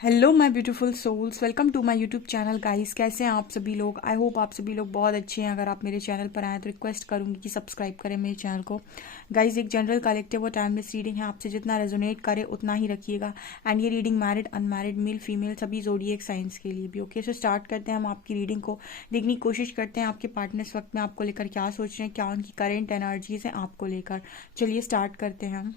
Hello my beautiful souls, welcome to my YouTube channel guys. कैसे हैं आप सभी लोग? आई होप आप सभी लोग बहुत अच्छे हैं। अगर आप मेरे चैनल पर आए तो रिक्वेस्ट करूंगी कि सब्सक्राइब करें मेरे चैनल को। गाइस, एक जनरल कलेक्टिव और टाइमलेस रीडिंग है, आपसे जितना रेजोनेट करे उतना ही रखिएगा। एंड ये reading married, unmarried, male female सभी ज़ोडिएक साइंस के लिए भी। ओके, सो स्टार्ट करते हैं हम आपकी रीडिंग को। देखने की कोशिश करते हैं आपके पार्टनर इस वक्त में आपको लेकर क्या सोच रहे हैं, क्या उनकी करेंट एनर्जीज हैं आपको लेकर। चलिए स्टार्ट करते हैं हम।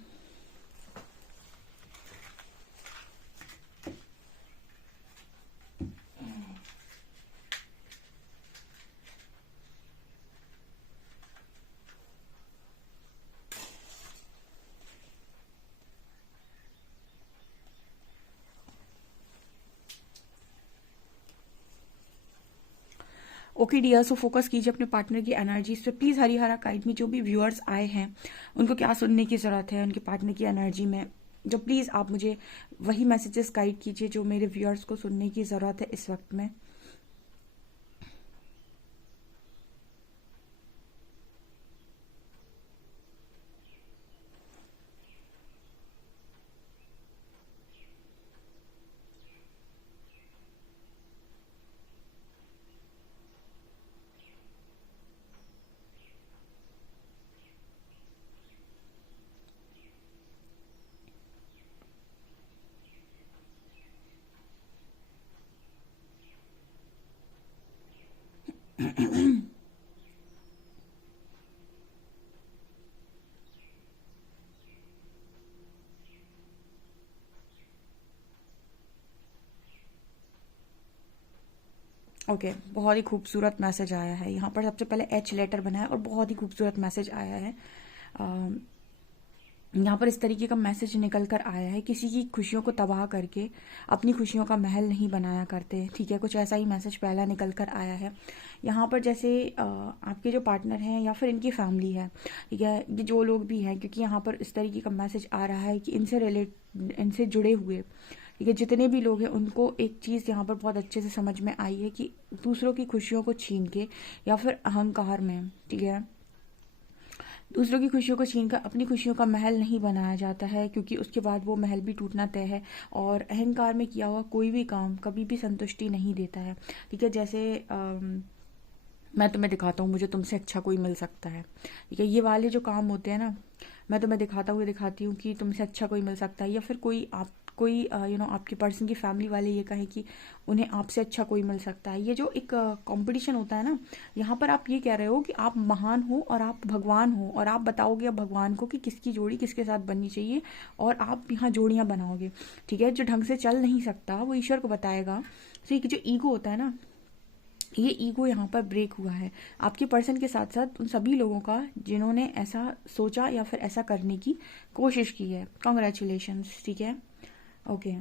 ओके डियर, सो फोकस कीजिए अपने पार्टनर की एनर्जीज पे प्लीज़। हरिहरा काइट में जो भी व्यूअर्स आए हैं उनको क्या सुनने की ज़रूरत है उनके पार्टनर की एनर्जी में, जो प्लीज़ आप मुझे वही मैसेजेस गाइड कीजिए जो मेरे व्यूअर्स को सुनने की ज़रूरत है इस वक्त में। ओके, बहुत ही खूबसूरत मैसेज आया है यहाँ पर। सबसे पहले एच लेटर बना है और बहुत ही खूबसूरत मैसेज आया है। यहाँ पर इस तरीके का मैसेज निकल कर आया है, किसी की खुशियों को तबाह करके अपनी खुशियों का महल नहीं बनाया करते। ठीक है, कुछ ऐसा ही मैसेज पहला निकल कर आया है यहाँ पर। जैसे आपके जो पार्टनर हैं या फिर इनकी फैमिली है, ठीक है, ये जो लोग भी हैं, क्योंकि यहाँ पर इस तरीके का मैसेज आ रहा है कि इनसे जुड़े हुए, ठीक है, जितने भी लोग हैं उनको एक चीज़ यहाँ पर बहुत अच्छे से समझ में आई है कि दूसरों की खुशियों को छीन के या फिर अहंकार में, ठीक है, दूसरों की खुशियों को छीनकर अपनी खुशियों का महल नहीं बनाया जाता है, क्योंकि उसके बाद वो महल भी टूटना तय है। और अहंकार में किया हुआ कोई भी काम कभी भी संतुष्टि नहीं देता है। ठीक है, जैसे मैं तुम्हें दिखाता हूँ मुझे तुमसे अच्छा कोई मिल सकता है। ठीक है, ये वाले जो काम होते हैं ना, मैं तुम्हें दिखाता हुए दिखाती हूँ कि तुमसे अच्छा कोई मिल सकता है, या फिर कोई आपके पर्सन की फैमिली वाले ये कहें कि उन्हें आपसे अच्छा कोई मिल सकता है। ये जो एक कंपटीशन होता है ना, यहाँ पर आप ये कह रहे हो कि आप महान हो और आप भगवान हो, और आप बताओगे अब भगवान को कि किसकी जोड़ी किसके साथ बननी चाहिए, और आप यहाँ जोड़ियाँ बनाओगे। ठीक है, जो ढंग से चल नहीं सकता वो ईश्वर को बताएगा। तो ये जो ईगो होता है ना, ये ईगो यहाँ पर ब्रेक हुआ है आपके पर्सन के साथ साथ उन सभी लोगों का जिन्होंने ऐसा सोचा या फिर ऐसा करने की कोशिश की है। कॉन्ग्रेचुलेशंस। ठीक है, ओके।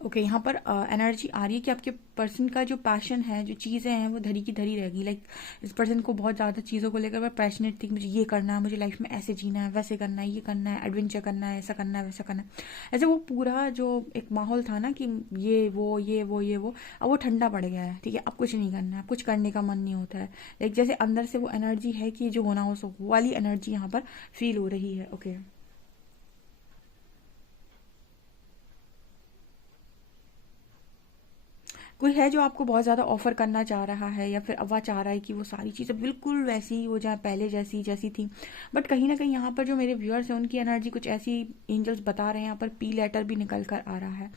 ओके, यहाँ पर एनर्जी आ रही है कि आपके पर्सन का जो पैशन है, जो चीज़ें हैं, वो धरी की धरी रहेगी। लाइक इस पर्सन को बहुत ज़्यादा चीज़ों को लेकर मैं पैशनेट थी, मुझे ये करना है, मुझे लाइफ में ऐसे जीना है, वैसे करना है, ये करना है, एडवेंचर करना है, ऐसा करना है, वैसा करना है। ऐसे वो पूरा जो एक माहौल था ना कि ये वो अब वो ठंडा पड़ गया है। ठीक है, अब कुछ नहीं करना है, कुछ करने का मन नहीं होता है। लाइक जैसे अंदर से वो एनर्जी है कि जो होना हो सो, वो वाली एनर्जी यहाँ पर फील हो रही है। ओके, कोई है जो आपको बहुत ज़्यादा ऑफर करना चाह रहा है, या फिर अब वह चाह रहा है कि वो सारी चीज़ें बिल्कुल वैसी ही हो जाए, पहले जैसी जैसी थी। बट कहीं ना कहीं यहाँ पर जो मेरे व्यूअर्स हैं उनकी एनर्जी कुछ ऐसी, एंजल्स बता रहे हैं, यहाँ पर पी लेटर भी निकल कर आ रहा है।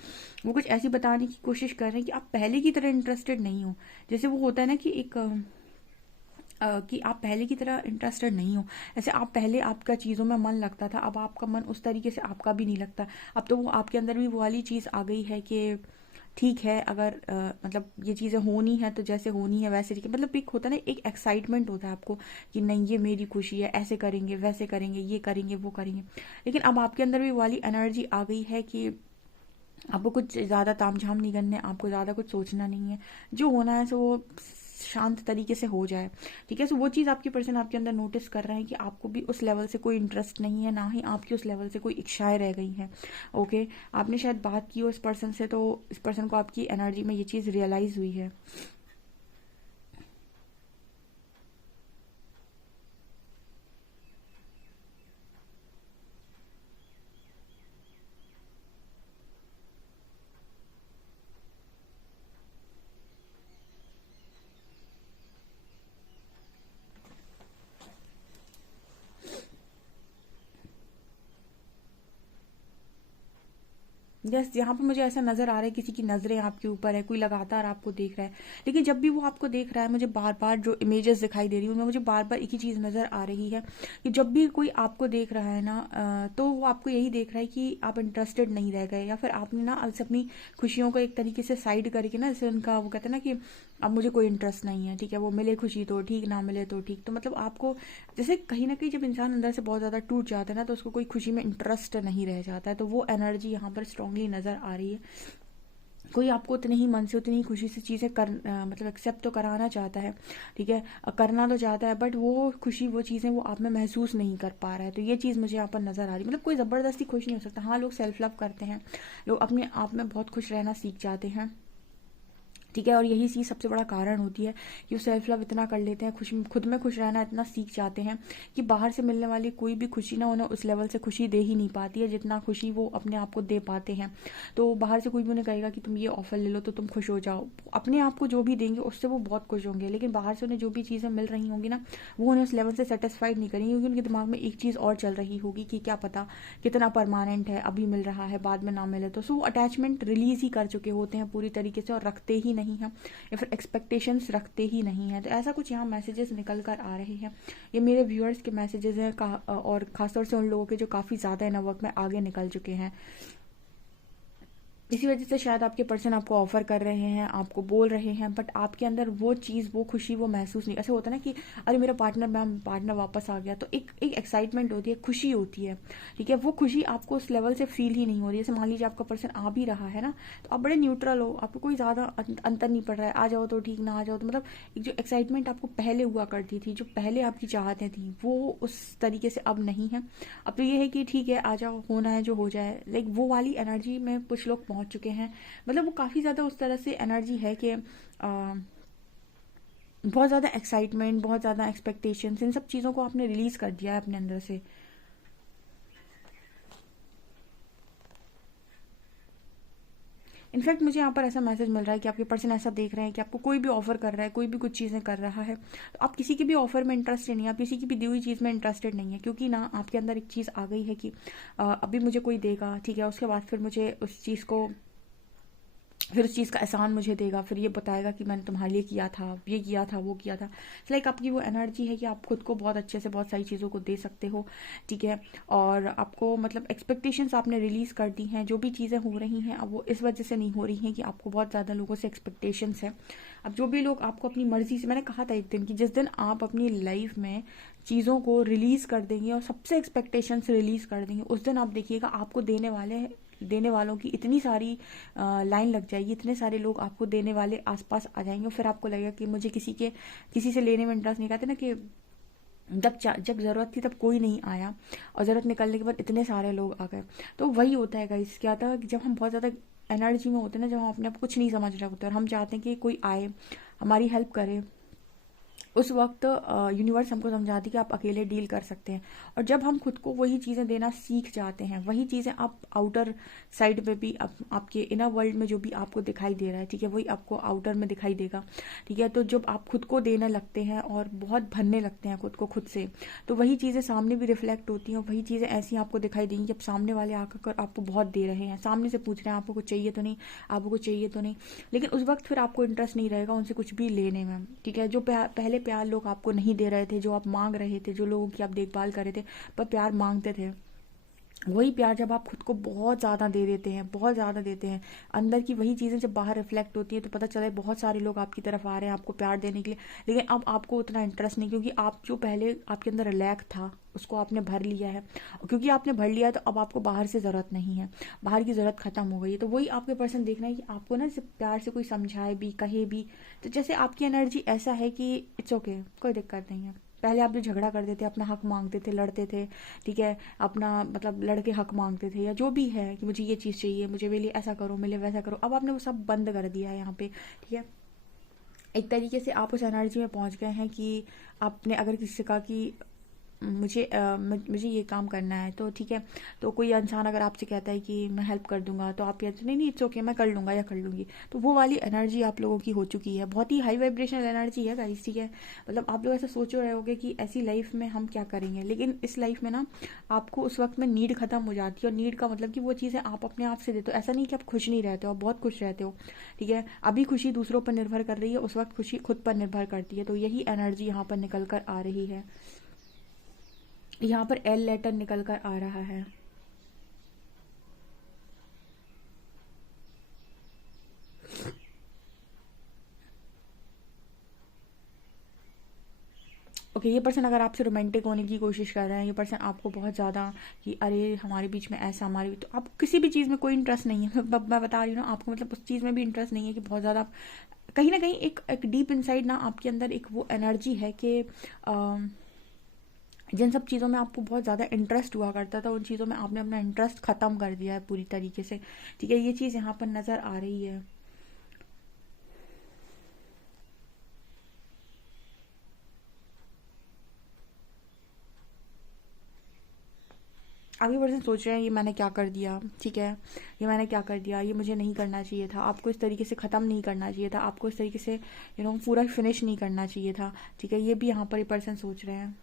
वो कुछ ऐसी बताने की कोशिश कर रहे हैं कि आप पहले की तरह इंटरेस्टेड नहीं हो। जैसे वो होता है ना कि कि आप पहले की तरह इंटरेस्टेड नहीं हो। ऐसे आप पहले आपका चीज़ों में मन लगता था, अब आपका मन उस तरीके से आपका भी नहीं लगता। अब तो वो आपके अंदर भी वो वाली चीज़ आ गई है कि ठीक है, अगर मतलब ये चीज़ें होनी है तो जैसे होनी है वैसे, ठीक है, मतलब एक होता है ना, एक एक्साइटमेंट होता है आपको कि नहीं ये मेरी खुशी है, ऐसे करेंगे वैसे करेंगे, ये करेंगे वो करेंगे। लेकिन अब आपके अंदर भी वाली एनर्जी आ गई है कि आपको कुछ ज़्यादा तामझाम नहीं करने, आपको ज़्यादा कुछ सोचना नहीं है। जो होना है सो वो शांत तरीके से हो जाए। ठीक है, सो वो चीज़ आपकी पर्सन आपके अंदर नोटिस कर रहे हैं कि आपको भी उस लेवल से कोई इंटरेस्ट नहीं है, ना ही आपकी उस लेवल से कोई इच्छाएं रह गई हैं। ओके, आपने शायद बात की हो इस पर्सन से, तो इस पर्सन को आपकी एनर्जी में ये चीज़ रियलाइज़ हुई है। जस्ट यहाँ पर मुझे ऐसा नज़र आ रहा है किसी की नज़रें आपके ऊपर है, कोई लगातार आपको देख रहा है। लेकिन जब भी वो आपको देख रहा है, मुझे बार बार जो इमेजेस दिखाई दे रही है उनमें मुझे बार बार एक ही चीज़ नज़र आ रही है कि जब भी कोई आपको देख रहा है ना, तो वो आपको यही देख रहा है कि आप इंटरेस्टेड नहीं रह गए, या फिर आपने ना आज अपनी खुशियों को एक तरीके से साइड करके ना, जैसे उनका वो कहते हैं ना कि अब मुझे कोई इंटरेस्ट नहीं है, ठीक है, वो मिले खुशी तो ठीक, ना मिले तो ठीक। तो मतलब आपको जैसे कहीं ना कहीं जब इंसान अंदर से बहुत ज़्यादा टूट जाता है ना, तो उसको कोई खुशी में इंटरेस्ट नहीं रह जाता है। तो वो एनर्जी यहाँ पर स्ट्रांगली नज़र आ रही है। कोई आपको उतने ही मन से, उतनी ही खुशी से चीज़ें मतलब एक्सेप्ट तो कराना चाहता है, ठीक है, करना तो चाहता है, बट वो खुशी, वो चीज़ें वो आप में महसूस नहीं कर पा रहा है। तो ये चीज़ मुझे यहाँ पर नज़र आ रही है। मतलब कोई ज़बरदस्ती खुश नहीं हो सकता। हाँ, लोग सेल्फ लव करते हैं, लोग अपने आप में बहुत खुश रहना सीख जाते हैं, ठीक है, और यही चीज़ सबसे बड़ा कारण होती है कि वो सेल्फ लव इतना कर लेते हैं, खुद में खुश रहना इतना सीख जाते हैं कि बाहर से मिलने वाली कोई भी खुशी ना उन्हें उस लेवल से खुशी दे ही नहीं पाती है जितना खुशी वो अपने आप को दे पाते हैं। तो बाहर से कोई भी उन्हें कहेगा कि तुम ये ऑफर ले लो तो तुम खुश हो जाओ, अपने आप को जो भी देंगे उससे वो बहुत खुश होंगे, लेकिन बाहर से उन्हें जो भी चीज़ें मिल रही होंगी ना, वो उन्हें उस लेवल से सेटिस्फाइड नहीं करेंगी, क्योंकि उनके दिमाग में एक चीज़ और चल रही होगी कि क्या पता कितना परमानेंट है, अभी मिल रहा है बाद में ना मिले। तो सो अटैचमेंट रिलीज ही कर चुके होते हैं पूरी तरीके से, और रखते ही नहीं हैं, या फिर एक्सपेक्टेशंस रखते ही नहीं है। तो ऐसा कुछ यहाँ मैसेजेस निकल कर आ रहे हैं। ये मेरे व्यूअर्स के मैसेजेस हैं और खासतौर से उन लोगों के जो काफ़ी ज़्यादा इन वर्क में आगे निकल चुके हैं। इसी वजह से शायद आपके पर्सन आपको ऑफर कर रहे हैं, आपको बोल रहे हैं, बट आपके अंदर वो चीज़, वो खुशी, वो महसूस नहीं। ऐसे होता है ना कि अरे मेरा पार्टनर वापस आ गया, तो एक एक्साइटमेंट होती है, खुशी होती है, ठीक है, वो खुशी आपको उस लेवल से फील ही नहीं हो रही है। जैसे मान लीजिए आपका पर्सन आ भी रहा है ना, तो आप बड़े न्यूट्रल हो, आपको कोई ज़्यादा अंतर नहीं पड़ रहा है, आ जाओ तो ठीक, ना आ जाओ तो मतलब एक जो एक्साइटमेंट आपको पहले हुआ करती थी, जो पहले आपकी चाहतें थी, वो उस तरीके से अब नहीं है। अब तो ये है कि ठीक है, आ जाओ, होना है जो हो जाए, लाइक वो वाली एनर्जी में कुछ लोग पहुंच चुके हैं। मतलब वो काफ़ी ज़्यादा उस तरह से एनर्जी है कि बहुत ज़्यादा एक्साइटमेंट, बहुत ज़्यादा एक्सपेक्टेशंस, इन सब चीज़ों को आपने रिलीज़ कर दिया है अपने अंदर से। इनफैक्ट मुझे यहाँ पर ऐसा मैसेज मिल रहा है कि आपके पर्सन ऐसा देख रहे हैं कि आपको कोई भी ऑफर कर रहा है, कोई भी कुछ चीज़ें कर रहा है, तो आप किसी की भी ऑफर में इंटरेस्टेड नहीं है, आप किसी की भी दी हुई चीज़ में इंटरेस्टेड नहीं है, क्योंकि ना आपके अंदर एक चीज़ आ गई है कि अभी मुझे कोई देगा, ठीक है, उसके बाद फिर मुझे उस चीज़ को, फिर उस चीज़ का एहसान मुझे देगा, फिर ये बताएगा कि मैंने तुम्हारे लिए किया था, ये किया था, वो किया था। इट्स लाइक आपकी वो एनर्जी है कि आप खुद को बहुत अच्छे से बहुत सारी चीज़ों को दे सकते हो, ठीक है, और आपको मतलब एक्सपेक्टेशंस आपने रिलीज़ कर दी हैं। जो भी चीज़ें हो रही हैं अब वो इस वजह से नहीं हो रही हैं कि आपको बहुत ज़्यादा लोगों से एक्सपेक्टेशंस है। अब जो भी लोग आपको अपनी मर्जी से, मैंने कहा था एक दिन कि जिस दिन आप अपनी लाइफ में चीज़ों को रिलीज़ कर देंगे और सबसे एक्सपेक्टेशंस रिलीज़ कर देंगे, उस दिन आप देखिएगा आपको देने वालों की इतनी सारी लाइन लग जाएगी, इतने सारे लोग आपको देने वाले आसपास आ जाएंगे, फिर आपको लगेगा कि मुझे किसी से लेने में इंटरेस्ट नहीं। कहते ना कि जब ज़रूरत थी तब कोई नहीं आया, और ज़रूरत निकलने के बाद इतने सारे लोग आ गए। तो वही होता है गाइस, क्या था कि जब हम बहुत ज़्यादा एनर्जी में होते हैं ना, जब हम अपने आप कुछ नहीं समझ रहे होते और हम चाहते हैं कि कोई आए, हमारी हेल्प करे, उस वक्त यूनिवर्स हमको समझाती कि आप अकेले डील कर सकते हैं। और जब हम खुद को वही चीज़ें देना सीख जाते हैं, वही चीज़ें आप आउटर साइड में भी, आपके इनर वर्ल्ड में जो भी आपको दिखाई दे रहा है, ठीक है, वही आपको आउटर में दिखाई देगा, ठीक है। तो जब आप खुद को देने लगते हैं और बहुत भरने लगते हैं खुद को खुद से, तो वही चीज़ें सामने भी रिफ्लेक्ट होती हैं, और वही चीज़ें ऐसी आपको दिखाई देंगी जब सामने वाले आकर आपको बहुत दे रहे हैं, सामने से पूछ रहे हैं आपको कुछ चाहिए तो नहीं, आपको कुछ चाहिए तो नहीं, लेकिन उस वक्त फिर आपको इंटरेस्ट नहीं रहेगा उनसे कुछ भी लेने में, ठीक है। जो पहले प्यार लोग आपको नहीं दे रहे थे, जो आप मांग रहे थे, जो लोगों की आप देखभाल कर रहे थे पर प्यार मांगते थे, वही प्यार जब आप खुद को बहुत ज़्यादा दे देते हैं, बहुत ज़्यादा देते हैं, अंदर की वही चीज़ें जब बाहर रिफ्लेक्ट होती है, तो पता चला है बहुत सारे लोग आपकी तरफ आ रहे हैं आपको प्यार देने के लिए, लेकिन अब आपको उतना इंटरेस्ट नहीं, क्योंकि आप जो पहले आपके अंदर लैक था उसको आपने भर लिया है, और क्योंकि आपने भर लिया है तो अब आपको बाहर से ज़रूरत नहीं है, बाहर की ज़रूरत खत्म हो गई है। तो वही आपके पर्सन देखना है कि आपको ना सिर्फ प्यार से कोई समझाए भी, कहे भी, तो जैसे आपकी एनर्जी ऐसा है कि इट्स ओके, कोई दिक्कत नहीं है। पहले आप जो झगड़ा करते थे, अपना हक मांगते थे, लड़ते थे, ठीक है, अपना मतलब लड़के हक मांगते थे, या जो भी है कि मुझे ये चीज़ चाहिए, मुझे मेरे लिए ऐसा करो, मेरे लिए वैसा करो, अब आपने वो सब बंद कर दिया है यहाँ पे, ठीक है। एक तरीके से आप उस एनर्जी में पहुँच गए हैं कि आपने अगर किसी से कहा कि मुझे ये काम करना है, तो ठीक है। तो कोई इंसान अगर आपसे कहता है कि मैं हेल्प कर दूंगा, तो आप कहते नहीं नहीं इट्स ओके, मैं कर लूँगा या कर लूँगी। तो वो वाली एनर्जी आप लोगों की हो चुकी है, बहुत ही हाई वाइब्रेशनल एनर्जी है गाइस, ठीक है। मतलब आप लोग ऐसा सोच रहे होगे कि ऐसी लाइफ में हम क्या करेंगे, लेकिन इस लाइफ में ना आपको उस वक्त में नीड खत्म हो जाती है। और नीड का मतलब कि वो चीज़ें आप अपने आप से देते हो। ऐसा नहीं कि आप खुश नहीं रहते हो, आप बहुत खुश रहते हो, ठीक है। अभी खुशी दूसरों पर निर्भर कर रही है, उस वक्त खुशी खुद पर निर्भर करती है। तो यही एनर्जी यहाँ पर निकल कर आ रही है। यहाँ पर एल लेटर निकल कर आ रहा है। ओके, ये पर्सन अगर आपसे रोमांटिक होने की कोशिश कर रहे हैं, ये पर्सन आपको बहुत ज़्यादा कि अरे हमारे बीच में ऐसा, हमारे बीच, तो आपको किसी भी चीज़ में कोई इंटरेस्ट नहीं है। मैं बता रही हूँ ना आपको, मतलब उस चीज़ में भी इंटरेस्ट नहीं है कि बहुत ज़्यादा कहीं ना कहीं एक डीप इनसाइड ना आपके अंदर एक वो एनर्जी है कि जिन सब चीज़ों में आपको बहुत ज़्यादा इंटरेस्ट हुआ करता था, उन चीज़ों में आपने अपना इंटरेस्ट ख़त्म कर दिया है पूरी तरीके से, ठीक है। ये चीज़ यहाँ पर नज़र आ रही है। अब ये पर्सन सोच रहे हैं ये मैंने क्या कर दिया, ठीक है, ये मैंने क्या कर दिया, ये मुझे नहीं करना चाहिए था, आपको इस तरीके से ख़त्म नहीं करना चाहिए था, आपको इस तरीके से पूरा फिनिश नहीं करना चाहिए था, ठीक है। ये भी यहाँ पर ये पर्सन सोच रहे हैं।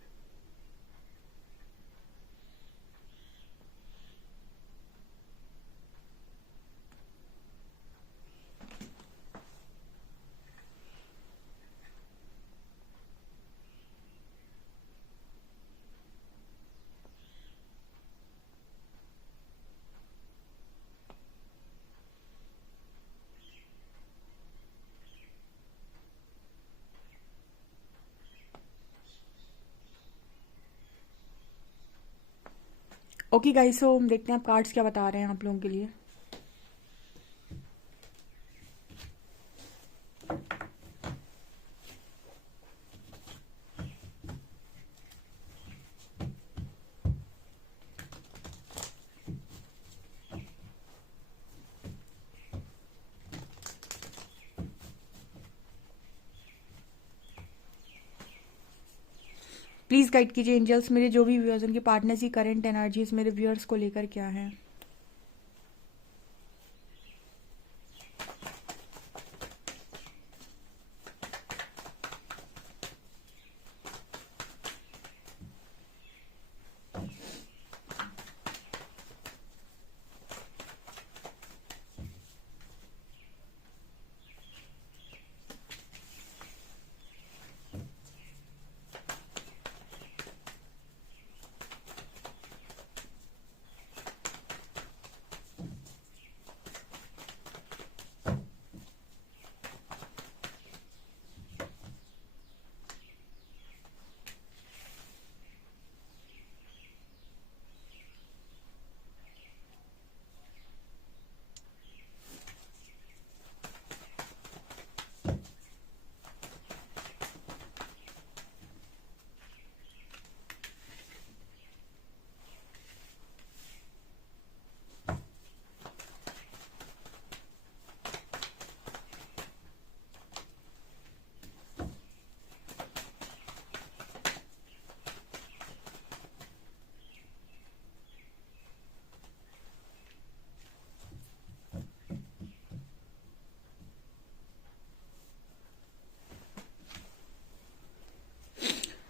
ओके गाइस, सो देखते हैं आप कार्ड्स क्या बता रहे हैं आप लोगों के लिए। प्लीज़ गाइड कीजिए एंजल्स, मेरे जो भी व्यूअर्स, उनके पार्टनर्स की करंट एनर्जीज मेरे व्यूअर्स को लेकर क्या है।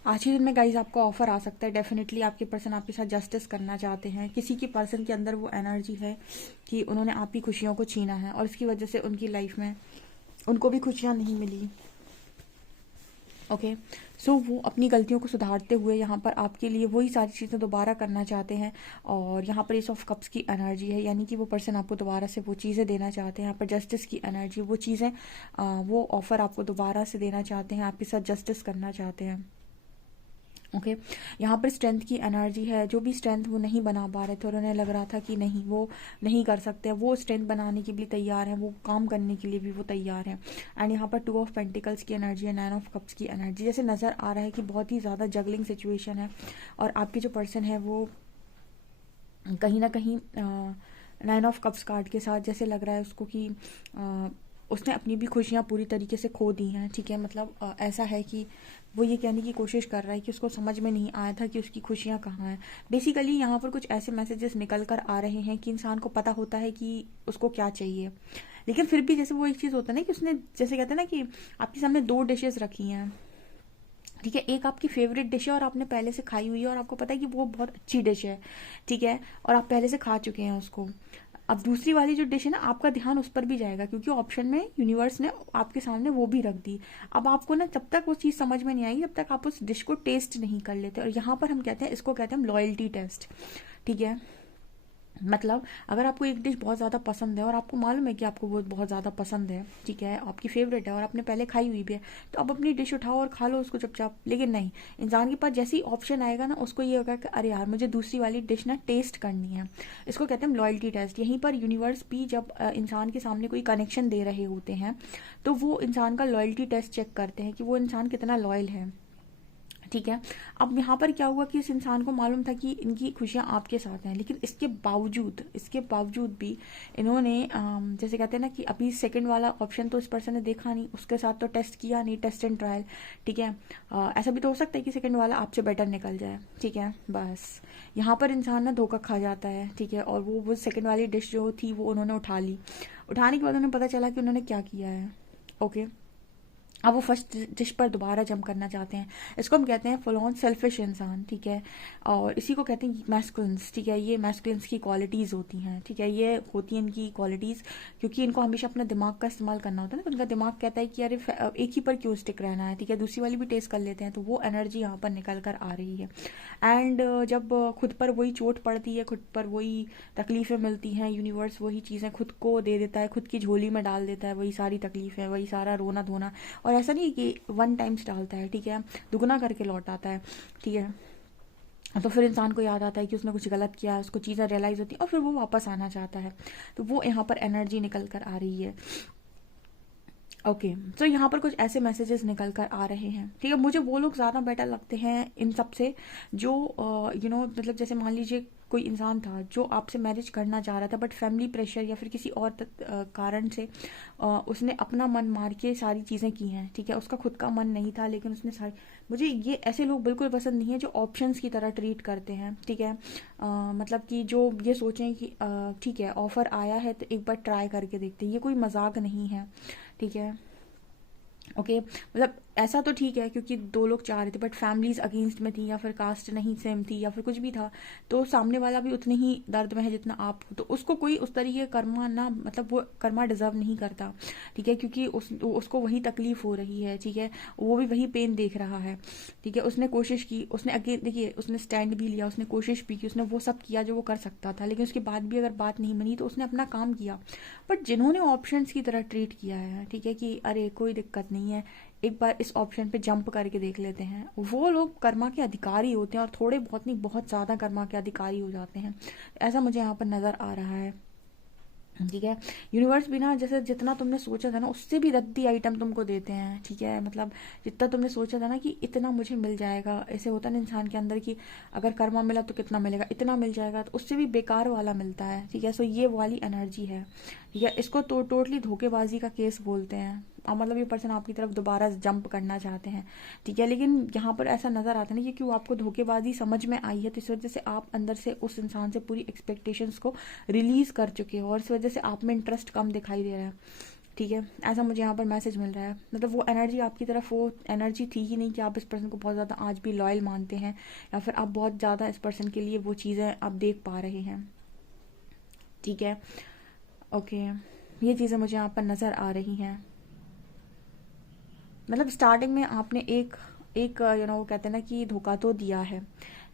आज ही दिन में गाइज आपको ऑफर आ सकता है, डेफिनेटली आपके पर्सन आपके साथ जस्टिस करना चाहते हैं। किसी के पर्सन के अंदर वो एनर्जी है कि उन्होंने आपकी खुशियों को छीना है, और इसकी वजह से उनकी लाइफ में उनको भी खुशियाँ नहीं मिली। ओके, सो वो अपनी गलतियों को सुधारते हुए यहाँ पर आपके लिए वही सारी चीज़ें दोबारा करना चाहते हैं। और यहाँ पर एस ऑफ कप्स की एनर्जी है, यानी कि वो पर्सन आपको दोबारा से वो चीज़ें देना चाहते हैं। यहाँ पर जस्टिस की एनर्जी, वो चीज़ें वो ऑफ़र आपको दोबारा से देना चाहते हैं, आपके साथ जस्टिस करना चाहते हैं। ओके, यहाँ पर स्ट्रेंथ की एनर्जी है। जो भी स्ट्रेंथ वो नहीं बना पा रहे थे और उन्हें लग रहा था कि नहीं वो नहीं कर सकते, वो स्ट्रेंथ बनाने के लिए तैयार हैं, वो काम करने के लिए भी वो तैयार हैं। एंड यहाँ पर 2 ऑफ पेंटिकल्स की एनर्जी है, 9 ऑफ कप्स की एनर्जी। जैसे नज़र आ रहा है कि बहुत ही ज़्यादा जगलिंग सिचुएशन है, और आपके जो पर्सन है वो कहीं ना कहीं 9 ऑफ कप्स कार्ड के साथ जैसे लग रहा है उसको कि उसने अपनी भी खुशियाँ पूरी तरीके से खो दी हैं, ठीक है। मतलब ऐसा है कि वो ये कहने की कोशिश कर रहा है कि उसको समझ में नहीं आया था कि उसकी खुशियाँ कहाँ हैं। बेसिकली यहाँ पर कुछ ऐसे मैसेजेस निकल कर आ रहे हैं कि इंसान को पता होता है कि उसको क्या चाहिए, लेकिन फिर भी जैसे वो एक चीज़ होता है ना कि उसने, जैसे कहते हैं ना कि आपके सामने दो डिशेस रखी हैं, ठीक है। एक आपकी फेवरेट डिश है और आपने पहले से खाई हुई है और आपको पता है कि वो बहुत अच्छी डिश है, ठीक है, और आप पहले से खा चुके हैं उसको। अब दूसरी वाली जो डिश है ना, आपका ध्यान उस पर भी जाएगा क्योंकि ऑप्शन में यूनिवर्स ने आपके सामने वो भी रख दी। अब आपको ना जब तक वो चीज़ समझ में नहीं आएगी जब तक आप उस डिश को टेस्ट नहीं कर लेते। और यहाँ पर हम कहते हैं, इसको कहते हैं हम लॉयल्टी टेस्ट, ठीक है। मतलब अगर आपको एक डिश बहुत ज़्यादा पसंद है और आपको मालूम है कि आपको वो बहुत ज़्यादा पसंद है, ठीक है, आपकी फेवरेट है और आपने पहले खाई हुई भी है, तो अब अपनी डिश उठाओ और खा लो उसको चुपचाप। लेकिन नहीं, इंसान के पास जैसे ही ऑप्शन आएगा ना, उसको ये होगा कि अरे यार मुझे दूसरी वाली डिश ना टेस्ट करनी है। इसको कहते हैं हम लॉयल्टी टेस्ट। यहीं पर यूनिवर्स भी जब इंसान के सामने कोई कनेक्शन दे रहे होते हैं तो वो इंसान का लॉयल्टी टेस्ट चेक करते हैं कि वो इंसान कितना लॉयल है, ठीक है। अब यहाँ पर क्या हुआ कि इस इंसान को मालूम था कि इनकी खुशियाँ आपके साथ हैं, लेकिन इसके बावजूद भी इन्होंने जैसे कहते हैं ना कि अभी सेकंड वाला ऑप्शन तो इस पर्सन ने देखा नहीं, उसके साथ तो टेस्ट किया नहीं, टेस्ट एंड ट्रायल, ठीक है। ऐसा भी तो हो सकता है कि सेकंड वाला आपसे बेटर निकल जाए, ठीक है। बस यहाँ पर इंसान ना धोखा खा जाता है, ठीक है, और वो सेकंड वाली डिश जो थी वो उन्होंने उठा ली। उठाने के बाद उन्हें पता चला कि उन्होंने क्या किया है, ओके। अब वो फर्स्ट डिश पर दोबारा जंप करना चाहते हैं। इसको हम कहते हैं फुल ऑन सेल्फिश इंसान, ठीक है। और इसी को कहते हैं मैस्कुलिन्स, ठीक है। ये मैस्कुलिन्स की क्वालिटीज़ होती हैं, ठीक है, ये होती हैं इनकी क्वालिटीज़, क्योंकि इनको हमेशा अपना दिमाग का इस्तेमाल करना होता है ना। तो उनका दिमाग कहता है कि अरे एक ही पर क्यों स्टिक रहना है, ठीक है, दूसरी वाली भी टेस्ट कर लेते हैं। तो वो एनर्जी यहाँ पर निकल कर आ रही है। एंड जब खुद पर वही चोट पड़ती है, खुद पर वही तकलीफ़ें मिलती हैं, यूनिवर्स वही चीज़ें खुद को दे देता है, खुद की झोली में डाल देता है, वही सारी तकलीफ़ें, वही सारा रोना धोना। और ऐसा नहीं कि वन टाइम्स डालता है, ठीक है, दुगना करके लौट आता है, ठीक है। तो फिर इंसान को याद आता है कि उसने कुछ गलत किया, उसको चीज़ें रियलाइज़ होती हैं और फिर वो वापस आना चाहता है। तो वो यहाँ पर एनर्जी निकल कर आ रही है, ओके। तो यहाँ पर कुछ ऐसे मैसेजेस निकल कर आ रहे हैं, ठीक है। मुझे वो लोग ज़्यादा बेटर लगते हैं इन सब से जो मतलब जैसे मान लीजिए कोई इंसान था जो आपसे मैरिज करना चाह रहा था, बट फैमिली प्रेशर या फिर किसी और कारण से उसने अपना मन मार के सारी चीज़ें की हैं, ठीक है। उसका खुद का मन नहीं था लेकिन उसने सारी, मुझे ये ऐसे लोग बिल्कुल पसंद नहीं है जो ऑप्शंस की तरह ट्रीट करते हैं, ठीक है। मतलब कि जो ये सोचें कि ठीक है ऑफ़र आया है तो एक बार ट्राई करके देखते हैं, ये कोई मजाक नहीं है, ठीक है, ओके। मतलब ऐसा तो ठीक है क्योंकि दो लोग चाह रहे थे बट फैमिलीज अगेंस्ट में थी या फिर कास्ट नहीं सेम थी या फिर कुछ भी था, तो सामने वाला भी उतने ही दर्द में है जितना आप हो, तो उसको कोई उस तरीके कर्मा ना, मतलब वो कर्मा डिजर्व नहीं करता, ठीक है, क्योंकि उसको वही तकलीफ हो रही है, ठीक है, वो भी वही पेन देख रहा है, ठीक है। उसने कोशिश की, उसने अगेन देखिए उसने स्टैंड भी लिया, उसने कोशिश भी की, उसने वो सब किया जो वो कर सकता था, लेकिन उसके बाद भी अगर बात नहीं बनी तो उसने अपना काम किया। बट जिन्होंने ऑप्शंस की तरह ट्रीट किया है, ठीक है, कि अरे कोई दिक्कत नहीं है, एक बार इस ऑप्शन पे जंप करके देख लेते हैं, वो लोग कर्मा के अधिकारी होते हैं और थोड़े बहुत नहीं बहुत ज़्यादा कर्मा के अधिकारी हो जाते हैं। ऐसा मुझे यहाँ पर नज़र आ रहा है, ठीक है। यूनिवर्स भी ना जैसे जितना तुमने सोचा था ना उससे भी रद्दी आइटम तुमको देते हैं, ठीक है। मतलब जितना तुमने सोचा था ना कि इतना मुझे मिल जाएगा, ऐसे होता ना इंसान के अंदर कि अगर कर्मा मिला तो कितना मिलेगा, इतना मिल जाएगा, तो उससे भी बेकार वाला मिलता है, ठीक है। सो ये वाली एनर्जी है, ठीक है। इसको तो टोटली धोखेबाजी का केस बोलते हैं। मतलब ये पर्सन आपकी तरफ दोबारा जंप करना चाहते हैं, ठीक है, लेकिन यहाँ पर ऐसा नज़र आता है ना कि वो आपको धोखेबाजी समझ में आई है, तो इस वजह से आप अंदर से उस इंसान से पूरी एक्सपेक्टेशंस को रिलीज़ कर चुके हो और इस वजह से आप में इंटरेस्ट कम दिखाई दे रहा है, ठीक है। ऐसा मुझे यहाँ पर मैसेज मिल रहा है। मतलब वो एनर्जी आपकी तरफ वो एनर्जी थी ही नहीं कि आप इस पर्सन को बहुत ज़्यादा आज भी लॉयल मानते हैं या फिर आप बहुत ज़्यादा इस पर्सन के लिए वो चीज़ें आप देख पा रहे हैं, ठीक है, ओके। ये चीज़ें मुझे यहाँ पर नज़र आ रही हैं। मतलब स्टार्टिंग में आपने एक एक कहते हैं ना कि धोखा तो दिया है,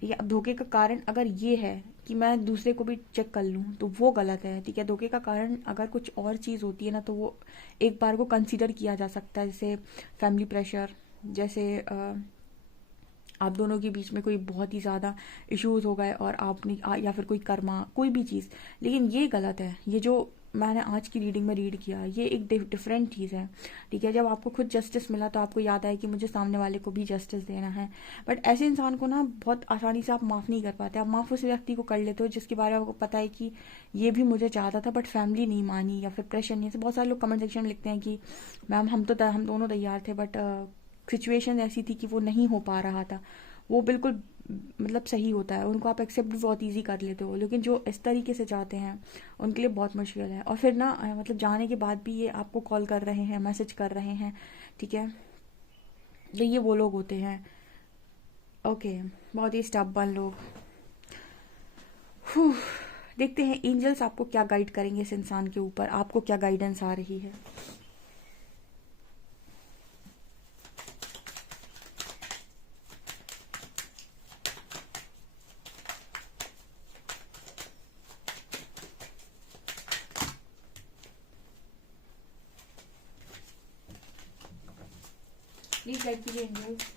ठीक है। अब धोखे का कारण अगर ये है कि मैं दूसरे को भी चेक कर लूँ तो वो गलत है, ठीक है। धोखे का कारण अगर कुछ और चीज़ होती है ना तो वो एक बार को कंसीडर किया जा सकता है, जैसे फैमिली प्रेशर, जैसे आप दोनों के बीच में कोई बहुत ही ज़्यादा इश्यूज हो गए और आपने या फिर कोई कर्मा कोई भी चीज़, लेकिन ये गलत है। ये जो मैंने आज की रीडिंग में रीड किया, ये एक डिफरेंट चीज़ है, ठीक है। जब आपको खुद जस्टिस मिला तो आपको याद आया कि मुझे सामने वाले को भी जस्टिस देना है। बट ऐसे इंसान को ना बहुत आसानी से आप माफ़ नहीं कर पाते। आप माफ़ उस व्यक्ति को कर लेते हो जिसके बारे में आपको पता है कि ये भी मुझे चाहता था बट फैमिली नहीं मानी या फिर प्रेशर नहीं। ऐसे बहुत सारे लोग कमेंट सेक्शन में लिखते हैं कि मैम हम दोनों तैयार थे बट सिचुएशन ऐसी थी कि वो नहीं हो पा रहा था। वो बिल्कुल मतलब सही होता है, उनको आप एक्सेप्ट भी बहुत इजी कर लेते हो, लेकिन जो इस तरीके से चाहते हैं उनके लिए बहुत मुश्किल है। और फिर ना मतलब जाने के बाद भी ये आपको कॉल कर रहे हैं, मैसेज कर रहे हैं, ठीक है। तो ये वो लोग होते हैं, ओके, बहुत ही स्टबर्न लोग। देखते हैं एंजल्स आपको क्या गाइड करेंगे इस इंसान के ऊपर, आपको क्या गाइडेंस आ रही है। प्लीज गाइड कीजिए एंजल्स।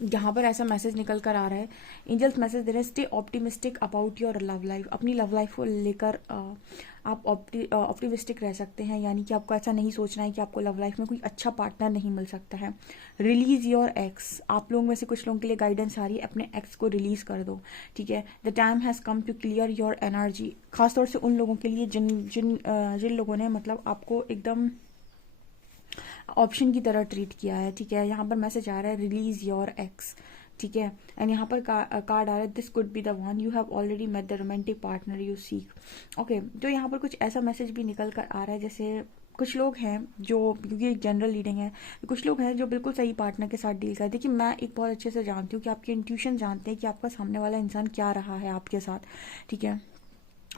यहाँ पर ऐसा मैसेज निकल कर आ रहा है, एंजल्स मैसेज दे रहे हैं, stay optimistic about your love life. अपनी लव लाइफ को लेकर आप ऑप्टिमिस्टिक रह सकते हैं, यानी कि आपको ऐसा नहीं सोचना है कि आपको लव लाइफ में कोई अच्छा पार्टनर नहीं मिल सकता है। रिलीज योर एक्स, आप लोगों में से कुछ लोगों के लिए गाइडेंस आ रही है, अपने एक्स को रिलीज कर दो, ठीक है। The time has come to clear your energy, खासतौर से उन लोगों के लिए जिन लोगों ने मतलब आपको एकदम ऑप्शन की तरह ट्रीट किया है, ठीक है। यहाँ पर मैसेज आ रहा है रिलीज योर एक्स, ठीक है। एंड यहाँ पर कार्ड आ रहा है, this could be the one you have already met the romantic partner you seek. Okay, तो यहाँ पर कुछ ऐसा मैसेज भी निकल कर आ रहा है, जैसे कुछ लोग हैं जो, क्योंकि एक जनरल रीडिंग है, कुछ लोग हैं जो बिल्कुल सही पार्टनर के साथ डील करते हैं। कि मैं एक बहुत अच्छे से जानती हूँ कि आपके इंट्यूशन जानते हैं कि आपका सामने वाला इंसान क्या रहा है आपके साथ, ठीक है।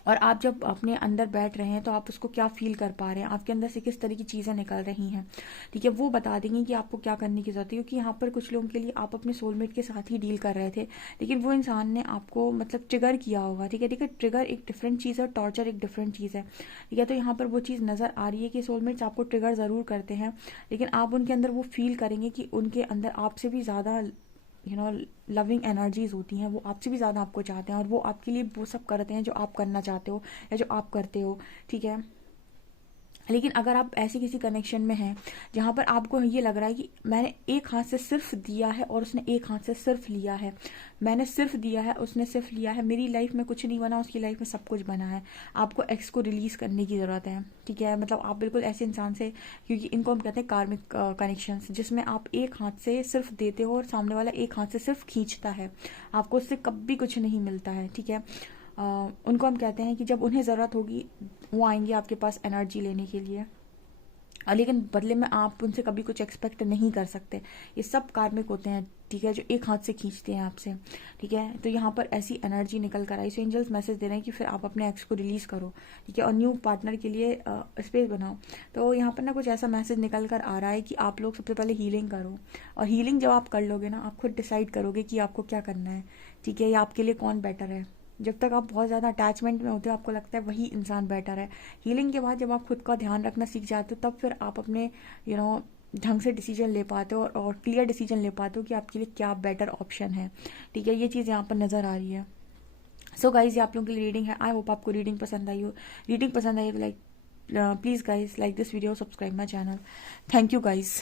और आप जब अपने अंदर बैठ रहे हैं तो आप उसको क्या फील कर पा रहे हैं, आपके अंदर से किस तरह की चीज़ें निकल रही हैं, ठीक है। वो बता देंगे कि आपको क्या करने की जरूरत है। क्योंकि यहाँ पर कुछ लोगों के लिए आप अपने सोलमेट के साथ ही डील कर रहे थे, लेकिन वो इंसान ने आपको मतलब ट्रिगर किया होगा, ठीक है। ठीक है, ट्रिगर एक डिफरेंट चीज़ है और टॉर्चर एक डिफरेंट चीज़ है, ठीक है। तो यहाँ पर वो चीज़ नज़र आ रही है कि सोलमेट्स आपको ट्रिगर ज़रूर करते हैं, लेकिन आप उनके अंदर वो फील करेंगे कि उनके अंदर आपसे भी ज़्यादा लविंग एनर्जीज होती हैं, वो आपसे भी ज़्यादा आपको चाहते हैं और वो आपके लिए वो सब करते हैं जो आप करना चाहते हो या जो आप करते हो, ठीक है। लेकिन अगर आप ऐसे किसी कनेक्शन में हैं जहाँ पर आपको ये लग रहा है कि मैंने एक हाथ से सिर्फ दिया है और उसने एक हाथ से सिर्फ लिया है, मैंने सिर्फ दिया है उसने सिर्फ लिया है, मेरी लाइफ में कुछ नहीं बना, उसकी लाइफ में सब कुछ बना है, आपको एक्स को रिलीज करने की ज़रूरत है, ठीक है। मतलब आप बिल्कुल ऐसे इंसान से, क्योंकि इनको हम कहते हैं कार्मिक कनेक्शंस, जिसमें आप एक हाथ से सिर्फ देते हो और सामने वाला एक हाथ से सिर्फ खींचता है, आपको उससे कभी कुछ नहीं मिलता है, ठीक है। उनको हम कहते हैं कि जब उन्हें ज़रूरत होगी वो आएंगे आपके पास एनर्जी लेने के लिए, लेकिन बदले में आप उनसे कभी कुछ एक्सपेक्ट नहीं कर सकते। ये सब कार्मिक होते हैं, ठीक है, जो एक हाथ से खींचते हैं आपसे, ठीक है। तो यहाँ पर ऐसी एनर्जी निकल कर आई, सो एंजल्स मैसेज दे रहे हैं कि फिर आप अपने एक्स को रिलीज़ करो, ठीक है, और न्यू पार्टनर के लिए स्पेस बनाओ। तो यहाँ पर ना कुछ ऐसा मैसेज निकल कर आ रहा है कि आप लोग सबसे पहले हीलिंग करो, और हीलिंग जब आप कर लोगे ना, आप खुद डिसाइड करोगे कि आपको क्या करना है, ठीक है, या आपके लिए कौन बेटर है। जब तक आप बहुत ज़्यादा अटैचमेंट में होते हो आपको लगता है वही इंसान बेटर है, हीलिंग के बाद जब आप खुद का ध्यान रखना सीख जाते हो तब फिर आप अपने ढंग से डिसीजन ले पाते हो और क्लियर डिसीजन ले पाते हो कि आपके लिए क्या बेटर ऑप्शन है, ठीक है। ये चीज़ यहाँ पर नज़र आ रही है। सो गाइज, ये आप लोगों के लिए रीडिंग है। आई होप आपको रीडिंग पसंद आई हो। रीडिंग पसंद आई तो like please guys like this video, subscribe my channel. Thank you guys.